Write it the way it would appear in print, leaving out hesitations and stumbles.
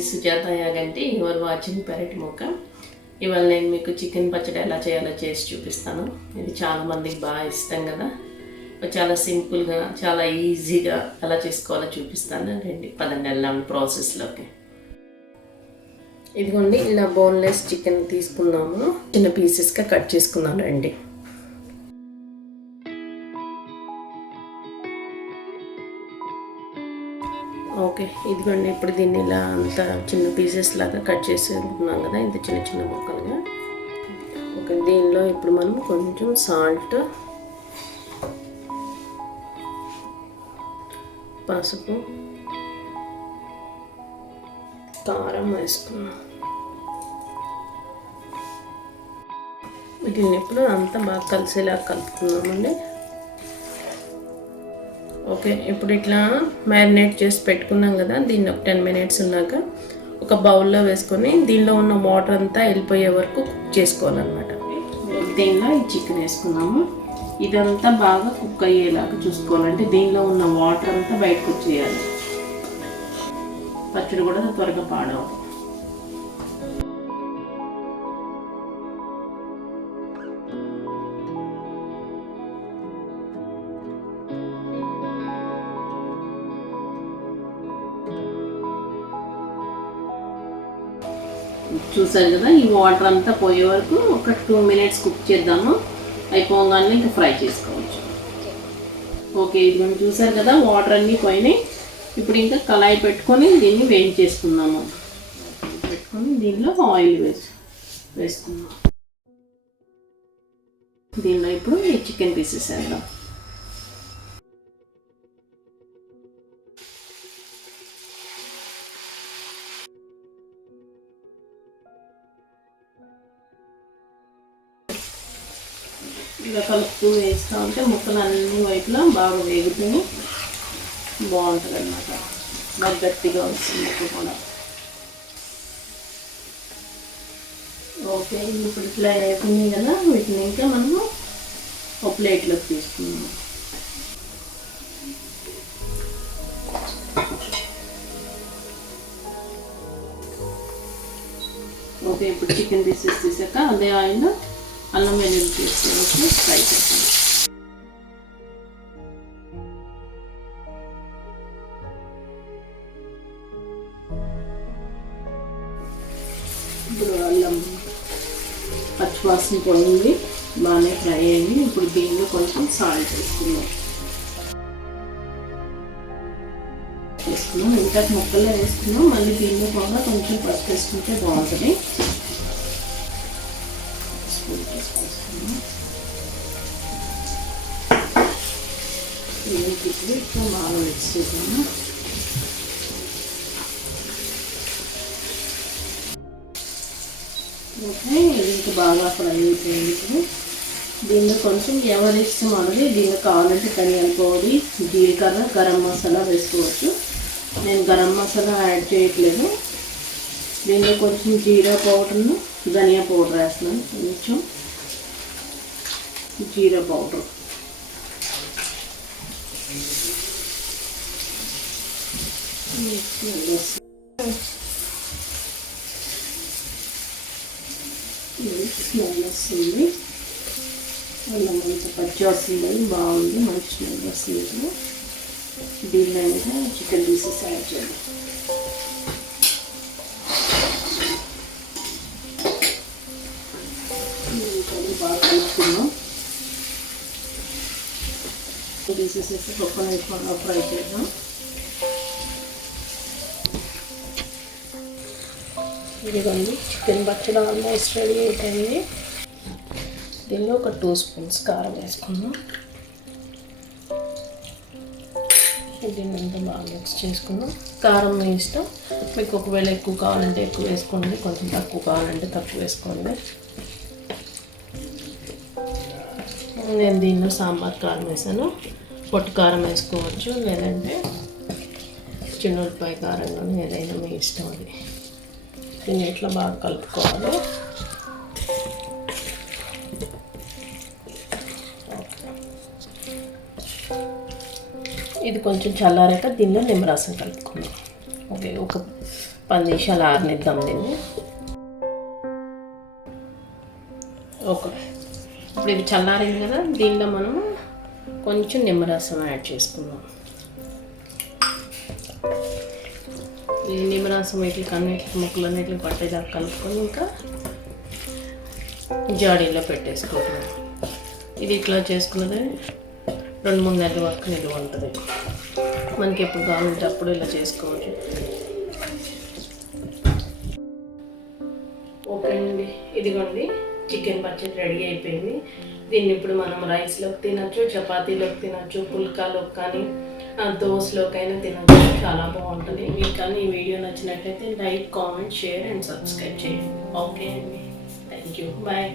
is Sujata Yaganti. You are watching Perati Mokka. ఇవాళ నేను మీకు చికెన్ పచ్చడి ఎలా చేయాలో చేసి చూపిస్తాను. ఇది చాలా మందికి బాగా ఇష్టం కదా. చాలా సింపుల్గా చాలా ఈజీగా ఎలా చేసుకోవాలో చూపిస్తాను. రండి పదండి వెళ్దాం ప్రాసెస్లోకి. ఇదిగోండి ఇలా బోన్లెస్ చికెన్ తీసుకున్నాము, చిన్న పీసెస్గా కట్ చేసుకున్నాను. రండి. ఓకే, ఇదిగోండి ఇప్పుడు దీన్ని ఇలా అంతా చిన్న పీసెస్ లాగా కట్ చేసుకున్నాం కదా, ఇంత చిన్న చిన్న ముక్కలుగా. ఓకే, దీనిలో ఇప్పుడు మనం కొంచెం సాల్ట్, పసుపు, కారం వేసుకున్నాం. వీటిని ఇప్పుడు అంతా బాగా కలిసేలా కలుపుకున్నామండి. ఓకే, ఇప్పుడు ఇట్లా మ్యారినేట్ చేసి పెట్టుకున్నాం కదా, దీన్ని ఒక 10 minutes ఉన్నాక ఒక బౌల్లో వేసుకొని దీనిలో ఉన్న వాటర్ అంతా వెళ్ళిపోయే వరకు కుక్ చేసుకోవాలన్నమాట. దీనిలో ఈ చికెన్ వేసుకున్నాము. ఇదంతా బాగా కుక్ అయ్యేలాగా చూసుకోవాలంటే దీనిలో ఉన్న వాటర్ అంతా బయటకు వచ్చేయాలి. పచ్చడి కూడా త్వరగా పాడవదు. చూసారు కదా, ఈ వాటర్ అంతా పోయే వరకు ఒక 2 minutes కుక్ చేద్దాము. అయిపోగానే ఇంకా ఫ్రై చేసుకోవచ్చు. ఓకే, ఇది మనం చూసారు కదా, వాటర్ అన్నీ పోయినాయి. ఇప్పుడు ఇంకా కళాయి పెట్టుకొని దీన్ని వేయించేసుకుందాము. పెట్టుకొని దీనిలో ఆయిల్ వేసుకుందాం. దీనిలో ఇప్పుడు ఈ చికెన్ పీసెస్ వేద్దాం. ఇలా కలుపుతూ వేస్తూ ఉంటే ముక్కలు అన్ని వైపులా బాగా వేగుతుంది, బాగుంటుంది అన్నమాట. బాగా గట్టిగా వస్తుంది ముక్క కూడా. ఓకే, ఇప్పుడు ఇట్లా వేసుకున్నాయి కదా, వీటిని ఇంకా మనము ఒక ప్లేట్లోకి తీసుకున్నాము. ఓకే, ఇప్పుడు చికెన్ పీసెస్ తీసాక అదే ఆయిల్ అల్లం వెల్లుల్లి తీసుకొని ఫ్రై చేస్తాను. ఇప్పుడు అల్లం పచ్చివాసన పోయింది, బాగానే ఫ్రై అయింది. ఇప్పుడు దీనిలో కొంచెం సాల్ట్ వేసుకున్నాం. ఇంకా ముక్కలే వేసుకున్నాం. మళ్ళీ దీనిలో కూడా కొంచెం పసుపు వేసుకుంటే బాగుంటుంది. ఇప్పుడు బాగా మిక్స్ చేద్దాము. ఓకే, ఇది ఇంకా బాగా ఫ్రై అయిపోయింది. ఇప్పుడు దీనిలో కొంచెం ఎవరి ఇష్టం అనేది, దీనిలో కావాలంటే ధనియాల పొడి, జీలకర్ర, గరం మసాలా వేసుకోవచ్చు. నేను గరం మసాలా యాడ్ చేయట్లేదు. దీనిలో కొంచెం జీరా పౌడర్ను, ధనియా పౌడర్ వేస్తున్నాను. కొంచెం జీరా పౌడర్, స్మెల్ వస్తుంది. అల్లం మంచి పచ్చి వస్తుంది, బాగుంది, మంచి స్మెల్ వస్తుంది. దీనిలో ఇంకా చికెన్ పీసెస్ యాడ్ చేయాలి. బాగా కలుపుకున్నాం. పీసెస్ వేసి కోకోనట్ బాగా ఫ్రై చేద్దాం. ఇదిగోండి చికెన్ పచ్చడి ఆల్మోస్ట్ రెడీ అయిపోయింది. దీనిలో ఒక 2 spoons కారం వేసుకున్నాం. దీన్ని అంతా బాగా మిక్స్ చేసుకున్నాం. కారం మీ ఇష్టం, మీకు ఒకవేళ ఎక్కువ కావాలంటే ఎక్కువ వేసుకోండి, కొంచెం తక్కువ కావాలంటే తక్కువ వేసుకోండి. నేను దీనిలో సాంబార్ కారం వేసాను. పొట్టు కారం వేసుకోవచ్చు, లేదంటే చిన్నులపాయ కారం కానీ ఏదైనా మీ ఇష్టం. అది దీన్ని ఇట్లా బాగా కలుపుకోవాలి. ఇది కొంచెం చల్లారాక దీనిలో నిమ్మరసం కలుపుకుందాం. ఓకే, ఒక 10 నిమిషాలు ఆరనిద్దాం దీన్ని. ఓకే, ఇప్పుడు ఇది చల్లారింది కదా, దీనిలో మనము కొంచెం నిమ్మరసం యాడ్ చేసుకుందాం. ఈ నిమ్మరసం అన్నిటికి ముక్కలన్నిటికి పట్టేదాకా కలుపుకొని ఇంకా జాడీలో పెట్టేసుకుంటున్నాం. ఇది ఇట్లా చేసుకున్నది 2-3 నెలల వరకు నిల్వ ఉంటుంది. మనకి ఎప్పుడు కావాలంటే అప్పుడు ఇలా చేసుకోవచ్చు. ఓకే అండి, ఇదిగోండి చికెన్ పచ్చడి రెడీ అయిపోయింది. దీన్ని ఇప్పుడు మనం రైస్లోకి తినచ్చు, చపాతీలోకి తినచ్చు, పుల్కాలోకి కానీ దోశలోకైనా తినచ్చు. చాలా బాగుంటుంది. మీకు కానీ ఈ వీడియో నచ్చినట్లయితే like, comment, share and subscribe చేయండి. ఓకే అండి, థ్యాంక్ యూ, బాయ్.